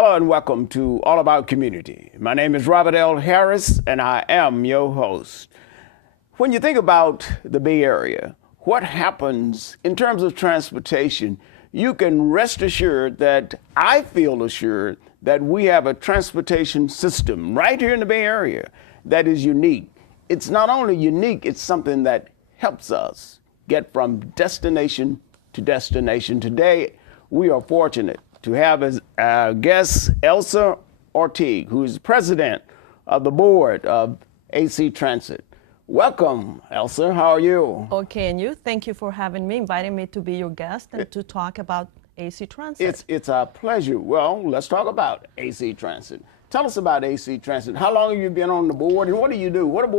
Hello and welcome to All About Community. My name is Robert L. Harris and I am your host. When you think about the Bay Area, what happens in terms of transportation, you can rest assured that I feel assured that we have a transportation system right here in the Bay Area that is unique. It's not only unique, it's something that helps us get from destination to destination. Today, we are fortunate to have as our guest Elsa Ortiz, who is president of the board of AC Transit. Welcome, Elsa. How are you? Okay, and you? Thank you for having me, inviting me to be your guest and to talk about AC Transit. It's our pleasure. Well, let's talk about AC Transit. Tell us about AC Transit. How long have you been on the board, and what do you do? What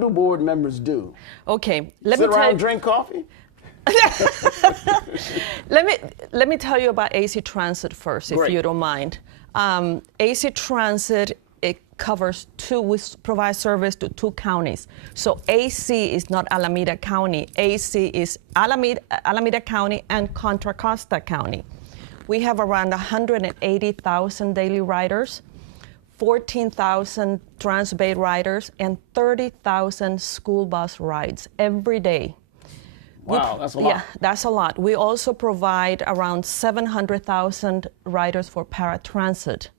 do board members do? Okay, Sit around and drink coffee? Let me tell you about AC Transit first, Great. if you don't mind. AC Transit, it covers we provide service to two counties. So AC is not Alameda County. AC is Alameda County and Contra Costa County. We have around 180,000 daily riders, 14,000 Trans-Bay riders, and 30,000 school bus rides every day. Wow, that's a lot. Yeah, that's a lot. We also provide around 700,000 riders for paratransit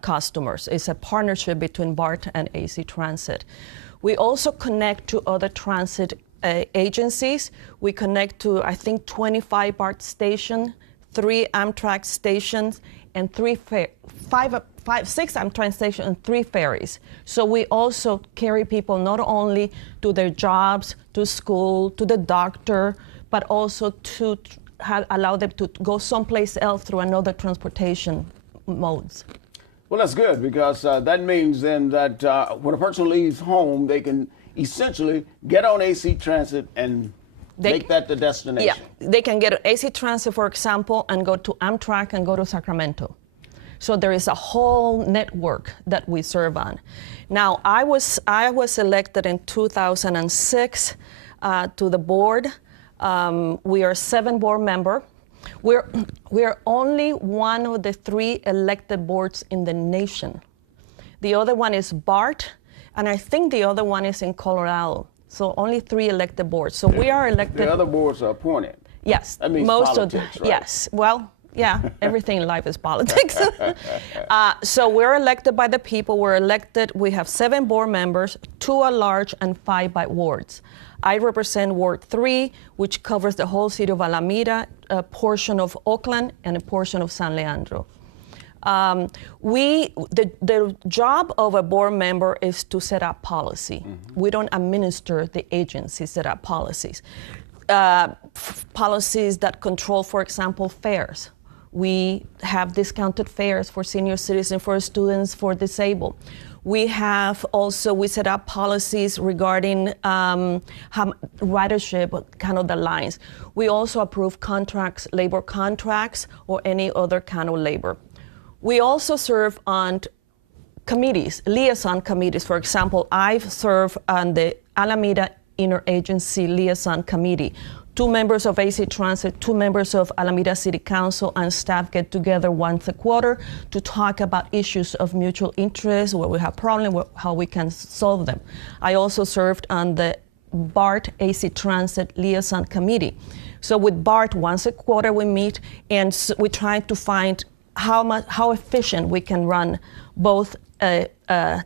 customers. It's a partnership between BART and AC Transit. We also connect to other transit agencies. We connect to, I think, 25 BART stations, 3 Amtrak stations, and 6 Amtrak stations and 3 ferries. So we also carry people not only to their jobs, to school, to the doctor, but also to allow them to go someplace else through another transportation modes. Well, that's good because that means then that when a person leaves home, they can essentially get on AC Transit and make that the destination. Yeah, they can get AC Transit, for example, and go to Amtrak and go to Sacramento. So there is a whole network that we serve on. Now, I was elected in 2006 to the board. We are 7 board members. We're only one of the 3 elected boards in the nation. The other one is BART, and I think the other one is in Colorado. So only 3 elected boards. So we are elected. The other boards are appointed. Yes, That means most politics, of right? yes. Well, yeah, everything in life is politics. So we're elected by the people. We're elected. We have 7 board members, 2 at large and 5 by wards. I represent Ward 3, which covers the whole city of Alameda, a portion of Oakland, and a portion of San Leandro. The job of a board member is to set up policy. Mm-hmm. We don't administer the agency, set up policies. Policies that control, for example, fares. We have discounted fares for senior citizens, for students, for disabled. We set up policies regarding ridership, kind of the lines. We also approve contracts, labor contracts, or any other kind of labor. We also serve on committees, liaison committees. For example, I've served on the Alameda Interagency Liaison Committee. 2 members of AC Transit, 2 members of Alameda City Council, and staff get together once a quarter to talk about issues of mutual interest, where we have problems, how we can solve them. I also served on the BART AC Transit Liaison Committee. So with BART, once a quarter we meet, and we try to find how efficient we can run both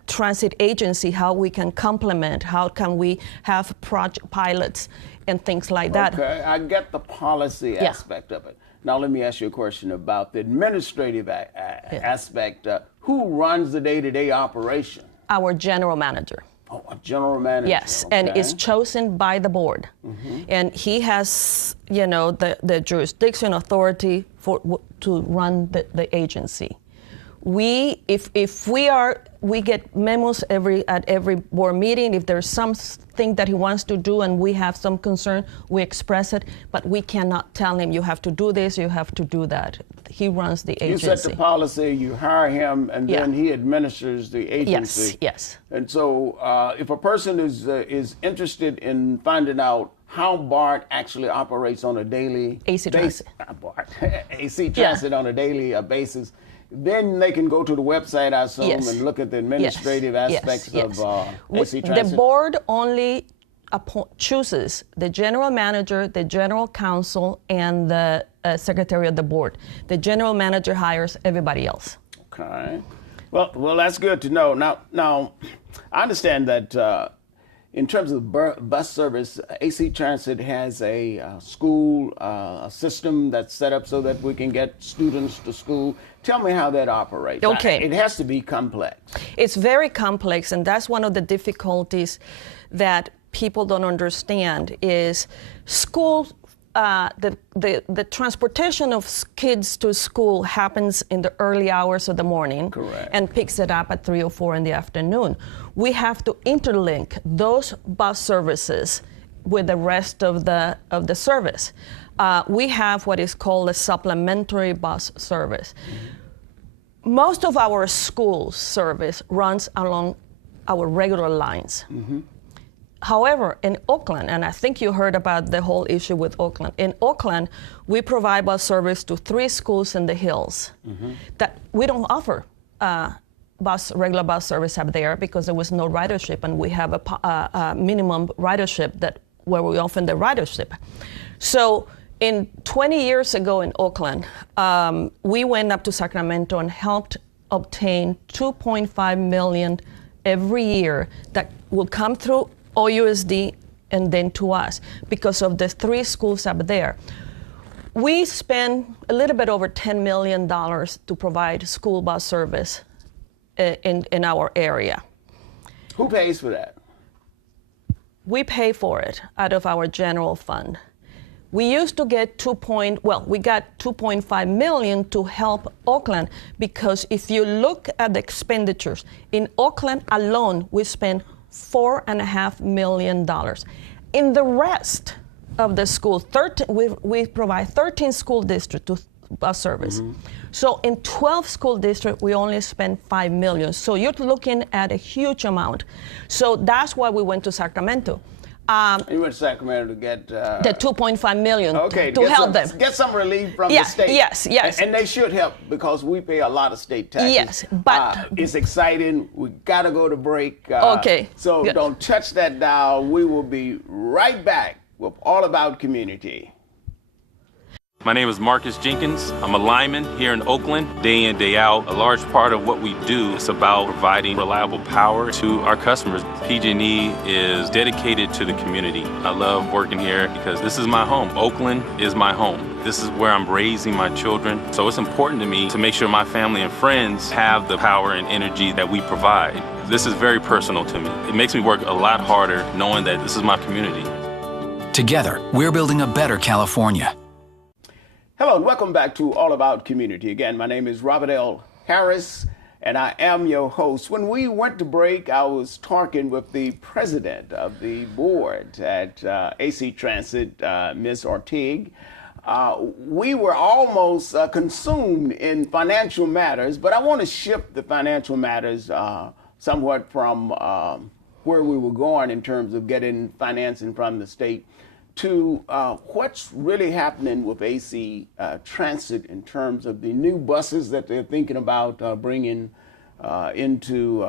transit agency, how we can complement, how can we have project pilots and things like that. Okay, I get the policy aspect of it. Now let me ask you a question about the administrative aspect. Who runs the day-to-day operation? Our general manager. Oh, a general manager. Yes, okay. And it's chosen by the board. Mm-hmm. And he has, the jurisdiction authority to run the agency. We get memos at every board meeting. If there's something that he wants to do and we have some concern, we express it, but we cannot tell him, you have to do this, you have to do that. He runs the agency. You set the policy, you hire him, and then he administers the agency. Yes. And so if a person is interested in finding out how BART actually operates on a daily AC Transit. AC Transit on a daily basis, then they can go to the website, I assume, Yes. and look at the administrative Yes. aspects Yes. of AC The Transit. board only chooses the general manager, the general counsel, and the secretary of the board. The general manager hires everybody else. Okay. Well, that's good to know. Now, I understand that in terms of bus service, AC Transit has a school a system that's set up so that we can get students to school. Tell me how that operates. Okay. It has to be complex. It's very complex, and that's one of the difficulties that people don't understand is school. The transportation of kids to school happens in the early hours of the morning. Correct. And picks it up at 3 or 4 in the afternoon. We have to interlink those bus services with the rest of the service. We have what is called a supplementary bus service. Most of our school service runs along our regular lines. Mm-hmm. However, in Oakland, and I think you heard about the whole issue with Oakland. In Oakland, we provide bus service to 3 schools in the hills that we don't offer regular bus service up there because there was no ridership, and we have a minimum ridership where we offer the ridership. So 20 years ago in Oakland, we went up to Sacramento and helped obtain $2.5 million every year that will come through OUSD and then to us because of the 3 schools up there. We spend a little bit over $10 million to provide school bus service in our area. Who pays for that? We pay for it out of our general fund. We used to get we got $2.5 million to help Oakland because if you look at the expenditures, in Oakland alone, we spend $4.5 million. In the rest of the schools, we provide 13 school districts to bus service. Mm-hmm. So in 12 school districts, we only spend $5 million. So you're looking at a huge amount. So that's why we went to Sacramento. You went to Sacramento to get the $2.5 million to help them. Get some relief from the state. Yes. And they should help because we pay a lot of state taxes. Yes, but it's exciting. We got to go to break. Okay. So Good. Don't touch that dial. We will be right back with All About Community. My name is Marcus Jenkins. I'm a lineman here in Oakland, day in, day out. A large part of what we do is about providing reliable power to our customers. PG&E is dedicated to the community. I love working here because this is my home. Oakland is my home. This is where I'm raising my children. So it's important to me to make sure my family and friends have the power and energy that we provide. This is very personal to me. It makes me work a lot harder knowing that this is my community. Together, we're building a better California. Hello and welcome back to All About Community. Again, my name is Robert L. Harris and I am your host. When we went to break, I was talking with the president of the board at AC Transit, Ms. Ortigue. We were almost consumed in financial matters, but I want to shift the financial matters somewhat from where we were going in terms of getting financing from the state to what's really happening with AC Transit in terms of the new buses that they're thinking about bringing into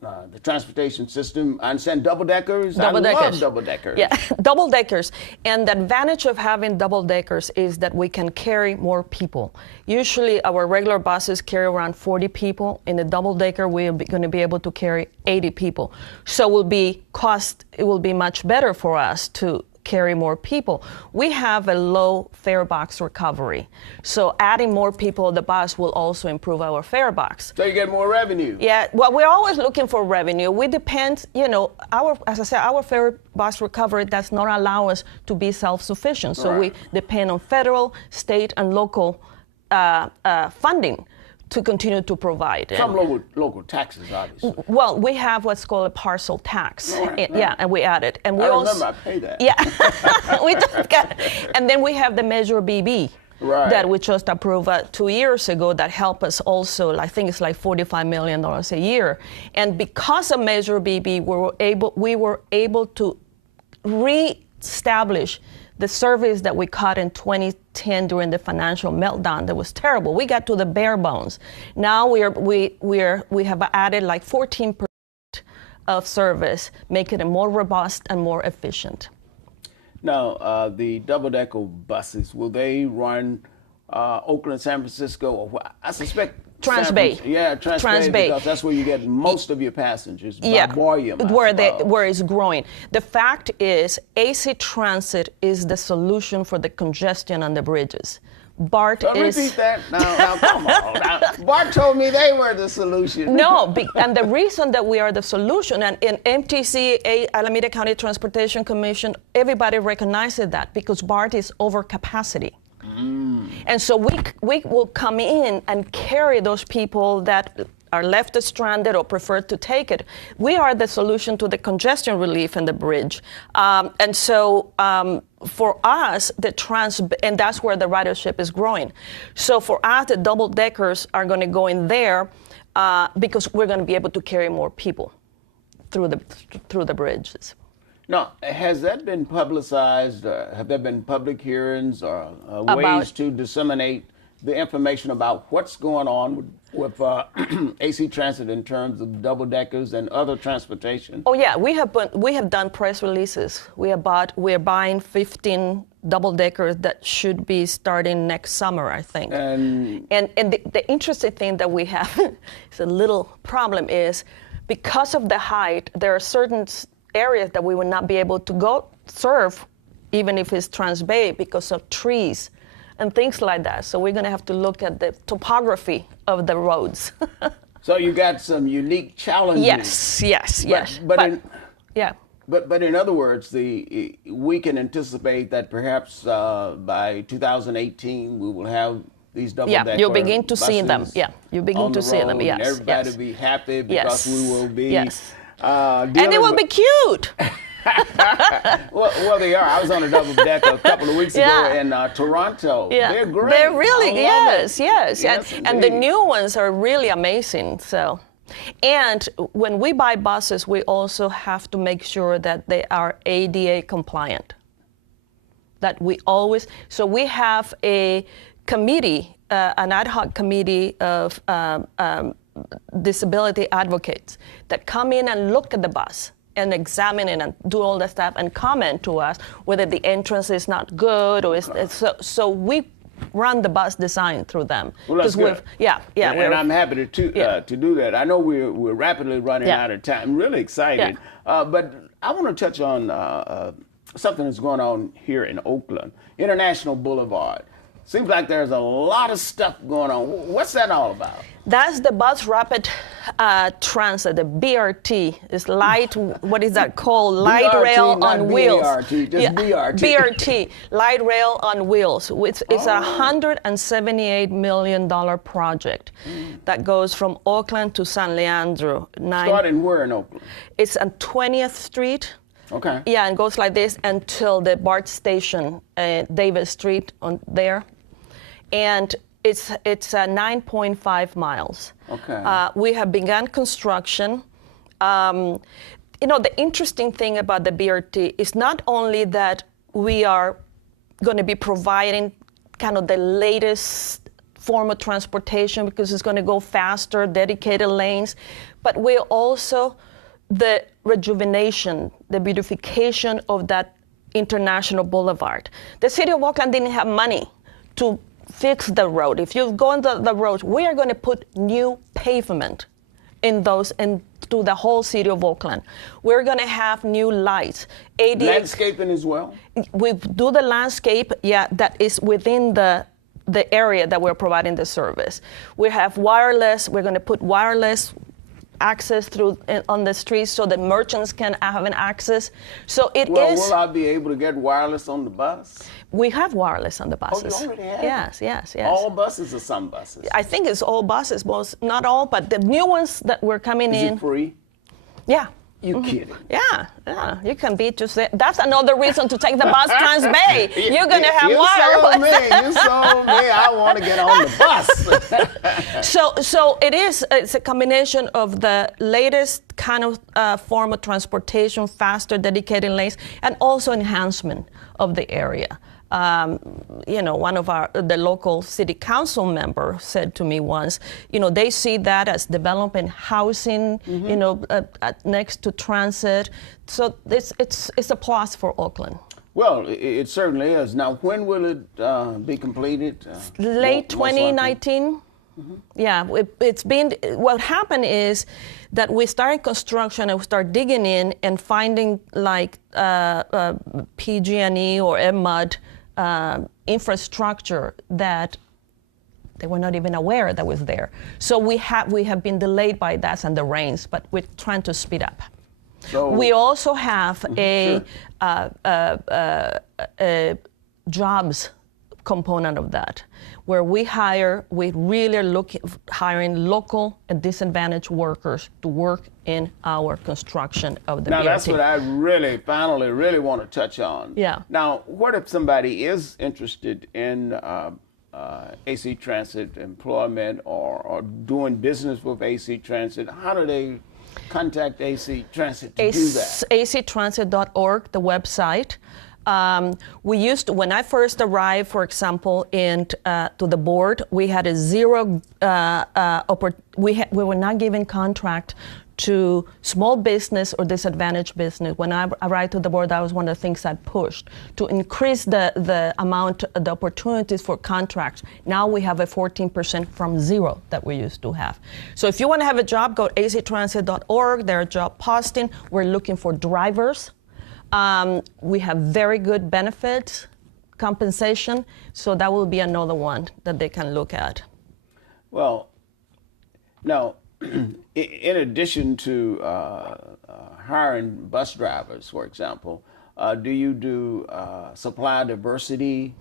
the transportation system. I understand double-deckers. I love double-deckers. Yeah, double-deckers. And the advantage of having double-deckers is that we can carry more people. Usually our regular buses carry around 40 people. In the double-decker, we're going to be able to carry 80 people. So it will be much better for us to carry more people. We have a low fare box recovery. So adding more people on the bus will also improve our fare box. So you get more revenue. Yeah, well, we're always looking for revenue. We depend, as I said, our fare box recovery does not allow us to be self-sufficient. So Right. we depend on federal, state, and local funding to continue to provide. Some local taxes, obviously. Well, we have what's called a parcel tax. Right. Yeah, and we add it. And we I also, remember I paid that. Yeah, we don't get it. And then we have the Measure BB. Right. That we just approved 2 years ago that help us also, I think it's like $45 million a year. And because of Measure BB, we were able to reestablish The surveys that we caught in 2010 during the financial meltdown, that was terrible. We got to the bare bones. Now we have added like 14% of service, making it more robust and more efficient. Now, the double-decker buses, will they run Oakland, San Francisco, or I suspect Transbay. Yeah, Transbay, because that's where you get most of your passengers by volume. Where it's growing. The fact is, AC Transit is the solution for the congestion on the bridges. BART is. Repeat that. Now come on. Now, BART told me they were the solution. No, and the reason that we are the solution, and in MTC, Alameda County Transportation Commission, everybody recognizes that because BART is over capacity. And so we will come in and carry those people that are left stranded or prefer to take it. We are the solution to the congestion relief in the bridge. And so for us, and that's where the ridership is growing. So for us, the double deckers are going to go in there because we're going to be able to carry more people through the bridges. Now, has that been publicized? Have there been public hearings or ways to disseminate the information about what's going on with AC Transit in terms of double deckers and other transportation? Oh yeah, we have done press releases. We are buying 15 double deckers that should be starting next summer, I think. And the interesting thing that we have is a little problem is because of the height, there are certain areas that we will not be able to go serve, even if it's Transbay, because of trees and things like that. So we're going to have to look at the topography of the roads. So you got some unique challenges. Yes. But in other words, we can anticipate that perhaps by 2018 we will have these double-decker you'll begin to see them. buses Yeah, you begin to see them. Yes, everybody will be happy because we will be. Yes. And they will be cute. well, they are. I was on a double decker a couple of weeks ago in Toronto. Yeah. They're great. They're really, yes. And the new ones are really amazing. So, and when we buy buses, we also have to make sure that they are ADA compliant. That we always. So we have a committee, an ad hoc committee of disability advocates that come in and look at the bus and examine it and do all that stuff and comment to us whether the entrance is not good or so we run the bus design through them. Well, that's good. And I'm happy to do that. I know we're rapidly running out of time. I'm really excited. But I want to touch on something that's going on here in Oakland, International Boulevard. Seems like there's a lot of stuff going on. What's that all about? That's the Bus Rapid Transit, the BRT. It's light, what is that called? Light BRT, rail on wheels. BRT, just BRT. BRT, light rail on wheels. It's a $178 million project that goes from Oakland to San Leandro. Starting where in Oakland? It's on 20th Street. Okay. Yeah, and goes like this until the BART station, Davis Street on there. And it's 9.5 miles. Okay. We have begun construction. The interesting thing about the BRT is not only that we are going to be providing kind of the latest form of transportation because it's going to go faster, dedicated lanes, but we're also the rejuvenation, the beautification of that International Boulevard. The city of Oakland didn't have money to fix the road. If you go on the roads, we are going to put new pavement in those and to the whole city of Oakland. We're going to have new lights. Landscaping as well? We do the landscape, that is within the area that we're providing the service. We have wireless. We're going to put wireless access through on the streets so the merchants can have an access. So will I be able to get wireless on the bus? We have wireless on the buses. Oh, you already have? Yes. All buses or some buses? I think it's all buses, not all, but the new ones that we're coming in. Is it free? Yeah. You kidding? Yeah, you can be just there. That's another reason to take the bus Trans Bay. You're gonna have water. You sold me. I want to get on the bus. So it's a combination of the latest kind of form of transportation, faster dedicated lanes, and also enhancement of the area. One of the local city council member said to me once, they see that as developing housing, next to transit. So it's a plus for Oakland. Well, it certainly is. Now, when will it be completed? Late 2019. Mm-hmm. Yeah, it's been. What happened is that we started construction and we started digging in and finding like PG&E or MUD infrastructure that they were not even aware that was there. So we have been delayed by that and the rains, but we're trying to speed up. So we also have a jobs component of that, where we really are hiring local and disadvantaged workers to work in our construction of the BRT. Now that's what I finally really want to touch on. Yeah. Now, what if somebody is interested in AC Transit employment or doing business with AC Transit? How do they contact AC Transit to do that? actransit.org, the website. When I first arrived, for example, to the board, we had a zero. We were not given contract to small business or disadvantaged business. When I arrived to the board, that was one of the things I pushed to increase the amount, the opportunities for contracts. Now we have a 14% from zero that we used to have. So if you want to have a job, go to actransit.org. There are job posting. We're looking for drivers. We have very good benefits, compensation, so that will be another one that they can look at. Well, now, in addition to hiring bus drivers, for example, do you do supply diversity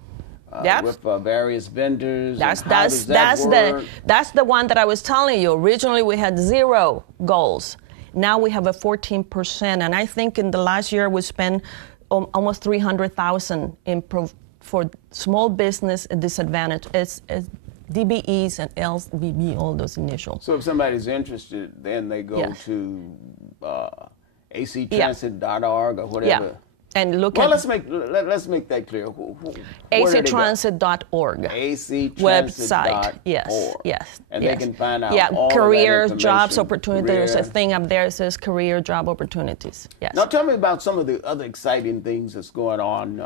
with various vendors? That's the one that I was telling you. Originally, we had zero goals. Now we have a 14%, and I think in the last year we spent almost $300,000 for small business and disadvantaged. It's DBEs and LVB, all those initials. So if somebody's interested, then they go to actransit.org or whatever. Yeah. And look let's make that clear. actransit.org. actransit.org. Website. Yes. And they can find out all careers, of that jobs, opportunities. There's a thing up there that says career, job opportunities. Yes. Now tell me about some of the other exciting things that's going on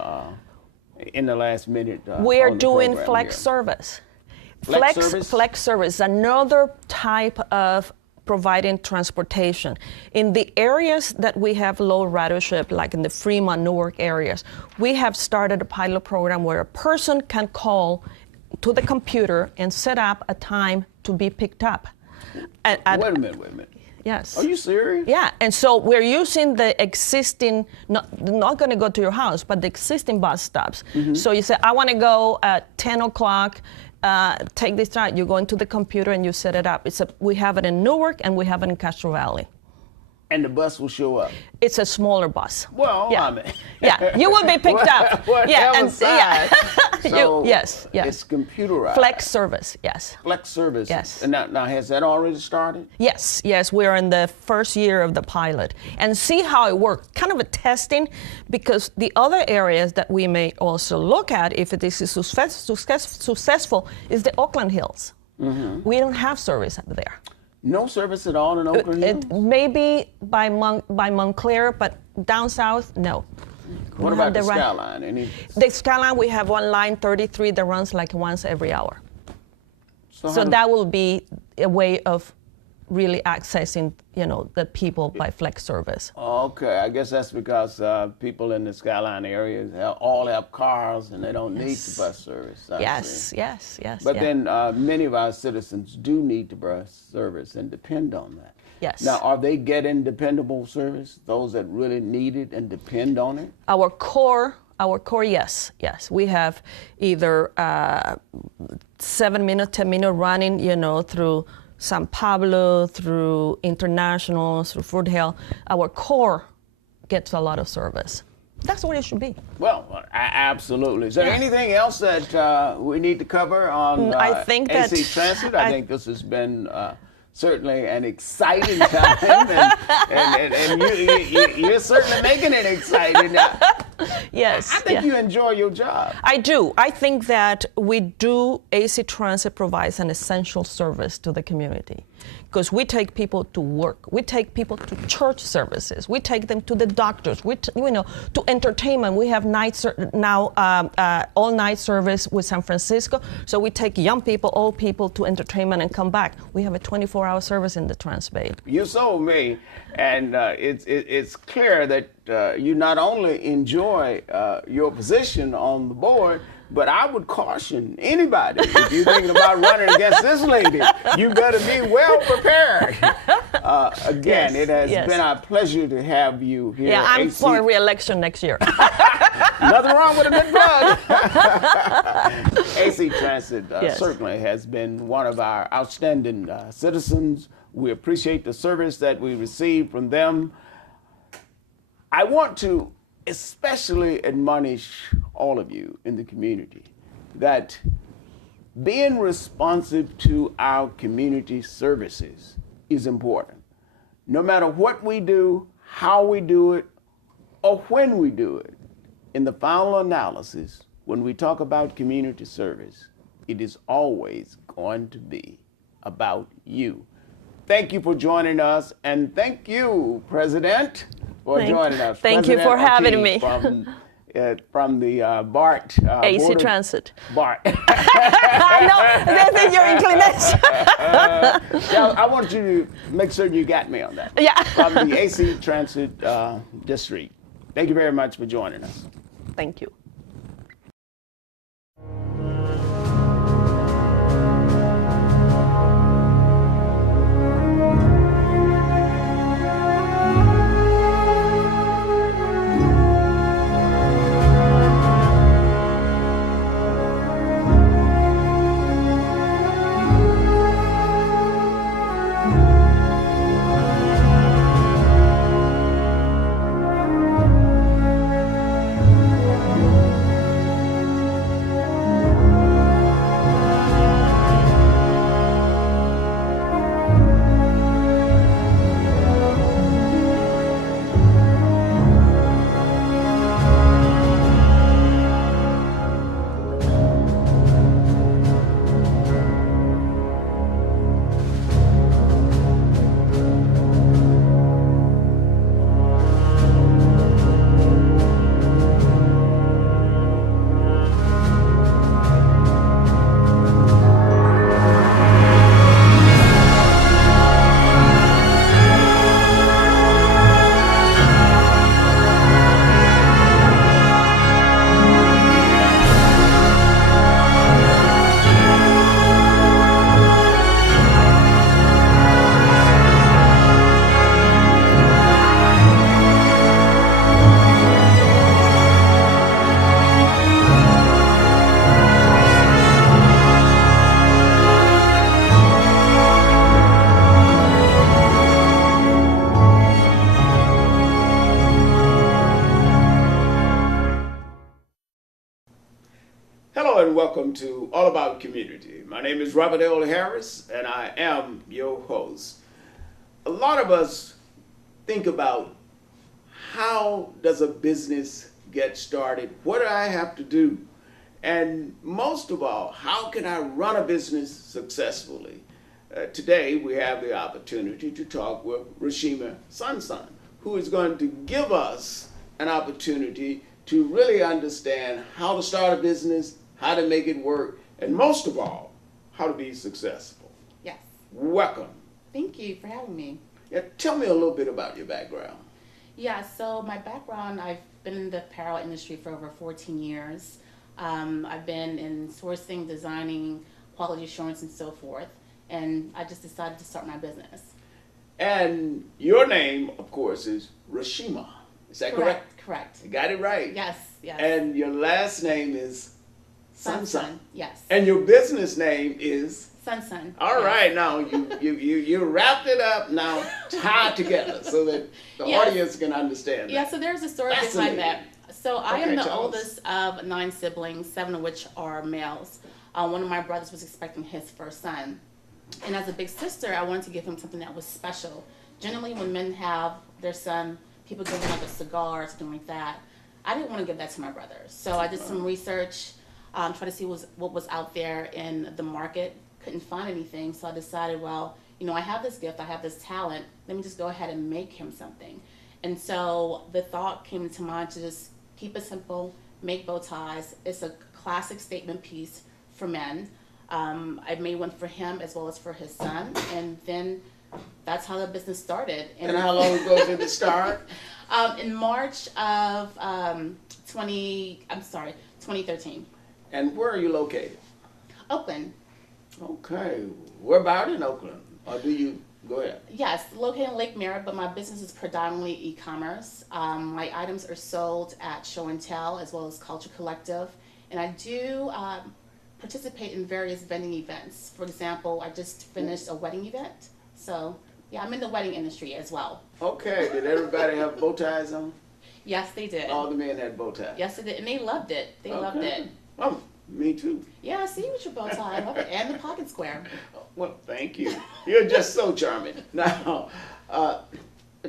in the last minute. We are doing flex service. Flex service, another type of providing transportation. In the areas that we have low ridership, like in the Fremont, Newark areas, we have started a pilot program where a person can call to the computer and set up a time to be picked up. Wait a minute. Yes. Are you serious? Yeah, and so we're using the existing, not going to go to your house, but the existing bus stops. Mm-hmm. So you say, I want to go at 10 o'clock, take this time. You go into the computer and you set it up. We have it in Newark and we have it in Castro Valley. And the bus will show up. It's a smaller bus. Well, yeah, you will be picked up. So yes. It's computerized. Flex service, yes. Flex service. Yes. And now has that already started? Yes. We're in the first year of the pilot and see how it works. Kind of a testing, because the other areas that we may also look at, if it is successful, is the Oakland Hills. Mm-hmm. We don't have service up there. No service at all in Oakland Hills? Maybe by Montclair, but down south, no. What about the Skyline? The Skyline, we have one line 33 that runs like once every hour. So that will be a way of really accessing, the people by flex service. Okay, I guess that's because people in the Skyline areas all have cars and they don't need the bus service. Yes. But then many of our citizens do need the bus service and depend on that. Yes. Now, are they getting dependable service, those that really need it and depend on it? Our core, yes. We have either 7-minute, 10-minute running, through San Pablo, through international, through Fruit Hill, our core gets a lot of service. That's what it should be. Well, absolutely. Is there anything else that we need to cover on I think AC Transit? I think this has been certainly an exciting time, and you're certainly making it exciting. Yes. I think you enjoy your job. I do. I think that AC Transit provides an essential service to the community, because we take people to work, we take people to church services, we take them to the doctors, to entertainment. We have all night service with San Francisco, so we take young people, old people to entertainment and come back. We have a 24-hour service in the Transbay. You sold me, and it's clear that you not only enjoy your position on the board, but I would caution anybody, if you're thinking about running against this lady, you better be well prepared. Again, it has been our pleasure to have you here. Yeah, I'm for re-election next year. Nothing wrong with a good plug. AC Transit certainly has been one of our outstanding citizens. We appreciate the service that we receive from them. I want to especially admonish all of you in the community that being responsive to our community services is important. No matter what we do, how we do it, or when we do it, in the final analysis, when we talk about community service, it is always going to be about you. Thank you for joining us, and thank you, President, for joining us. Thank you for having me. From the BART. AC Transit. BART. I know, this is your inclination. I want you to make sure you got me on that. Yeah. From the AC Transit District. Thank you very much for joining us. Thank you. Hello and welcome to All About Community. My name is Robert L. Harris and I am your host. A lot of us think about, how does a business get started? What do I have to do? And most of all, how can I run a business successfully? Today we have the opportunity to talk with Guest Sonson, who is going to give us an opportunity to really understand how to start a business, how to make it work, and most of all, how to be successful. Yes. Welcome. Thank you for having me. Yeah, tell me a little bit about your background. Yeah, so my background, I've been in the apparel industry for over 14 years. I've been in sourcing, designing, quality assurance, and so forth. And I just decided to start my business. And your name, of course, is Rashima. Is that correct? Correct. You got it right. Yes, yes. And your last name is Sonson. Yes. And your business name is? Sonson. All yes. right, now you wrapped it up. Now tie it together so that the Yes. audience can understand. Yeah, that. so there's a story Fascinating. behind that. So I Okay, am the tell us. oldest of 9 siblings, 7 of which are males. One of my brothers was expecting his first son. And as a big sister, I wanted to give him something that was special. Generally, when men have their son, people give him like a cigar or something like that. I didn't want to give that to my brother. So I did some research, try to see what was out there in the market. Couldn't find anything, so I decided, well, you know, I have this gift, I have this talent, let me just go ahead and make him something. And so the thought came to mind to just keep it simple, make bow ties. It's a classic statement piece for men. I made one for him as well as for his son, and then that's how the business started. And how long ago did it start? In March of 2013. And where are you located? Oakland. Okay, we're about in Oakland. Or do you go ahead? Yes, located in Lake Merritt, but my business is predominantly e-commerce. My items are sold at Show and Tell as well as Culture Collective, and I do participate in various vending events. For example, I just finished a wedding event, so yeah, I'm in the wedding industry as well. Okay, did everybody have bow ties on? Yes, they did. All the men had bow ties. Yes, they did, and they loved it. They loved Okay. it. Oh, me too. Yeah, I see you with your bow tie. I love it, and the pocket square. Well, thank you. You're just so charming. Now,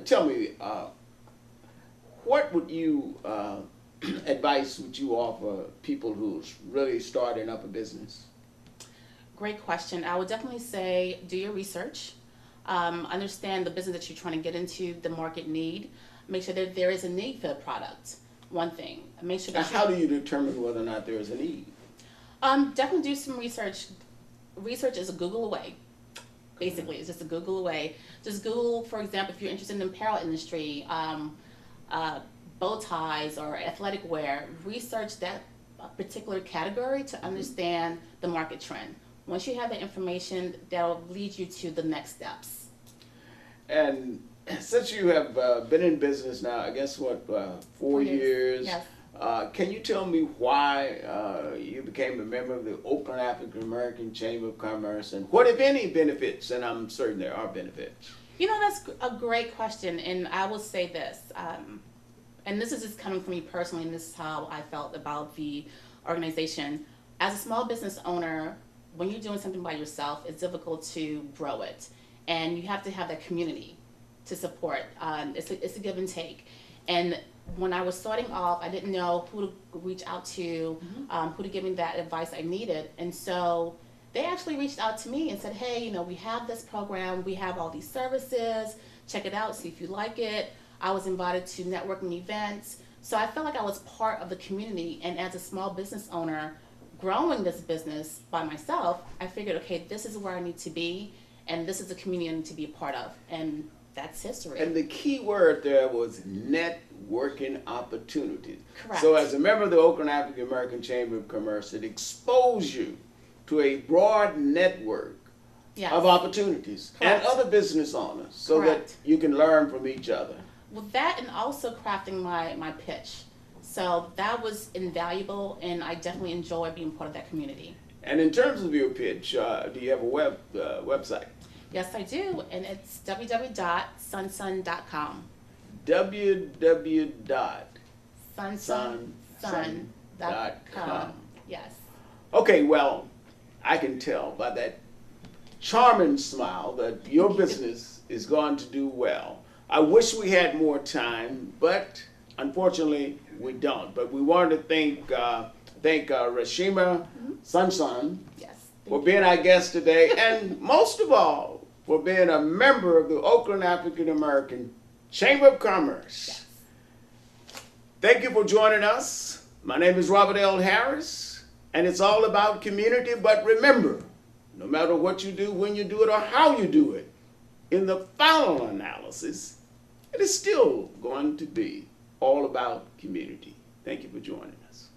tell me, what would you advice would you offer people who's really starting up a business? Great question. I would definitely say do your research. Understand the business that you're trying to get into, the market need. Make sure that there is a need for the product. One thing. Make sure that How do you determine whether or not there is a need? definitely do some research. Research is a Google away. Basically, it's just a Google away. Just Google, for example, if you're interested in the apparel industry, bow ties or athletic wear, research that particular category to understand the market trend. Once you have the information, that'll lead you to the next steps. And since you have been in business now, I guess what, 4 years? Yes. Can you tell me why you became a member of the Oakland African American Chamber of Commerce, and what, if any, benefits? And I'm certain there are benefits. You know, that's a great question, and I will say this, and this is just coming from me personally, and this is how I felt about the organization. As a small business owner, when you're doing something by yourself, it's difficult to grow it, and you have to have that community to support. It's a give and take. And when I was starting off, I didn't know who to reach out to, who to give me that advice I needed. And so they actually reached out to me and said, hey, you know, we have this program, we have all these services, check it out, see if you like it. I was invited to networking events. So I felt like I was part of the community, and as a small business owner, growing this business by myself, I figured, okay, this is where I need to be, and this is a community I need to be a part of, and that's history. And the key word there was networking opportunities. Correct. So as a member of the Oakland African American Chamber of Commerce, it exposed you to a broad network Yes. of opportunities Correct. and other business owners so Correct. that you can learn from each other. Well, that and also crafting my pitch. So that was invaluable, and I definitely enjoy being part of that community. And in terms of your pitch, do you have a website? Yes, I do, and it's www.sonson.com. www.sonson.com. Yes. Okay, well, I can tell by that charming smile that your business is going to do well. I wish we had more time, but unfortunately we don't. But we wanted to thank Rashima Sonson Yes. for being our guest today, and most of all, for being a member of the Oakland African American Chamber of Commerce. Yes. Thank you for joining us. My name is Robert L. Harris, and it's all about community. But remember, no matter what you do, when you do it, or how you do it, in the final analysis, it is still going to be all about community. Thank you for joining us.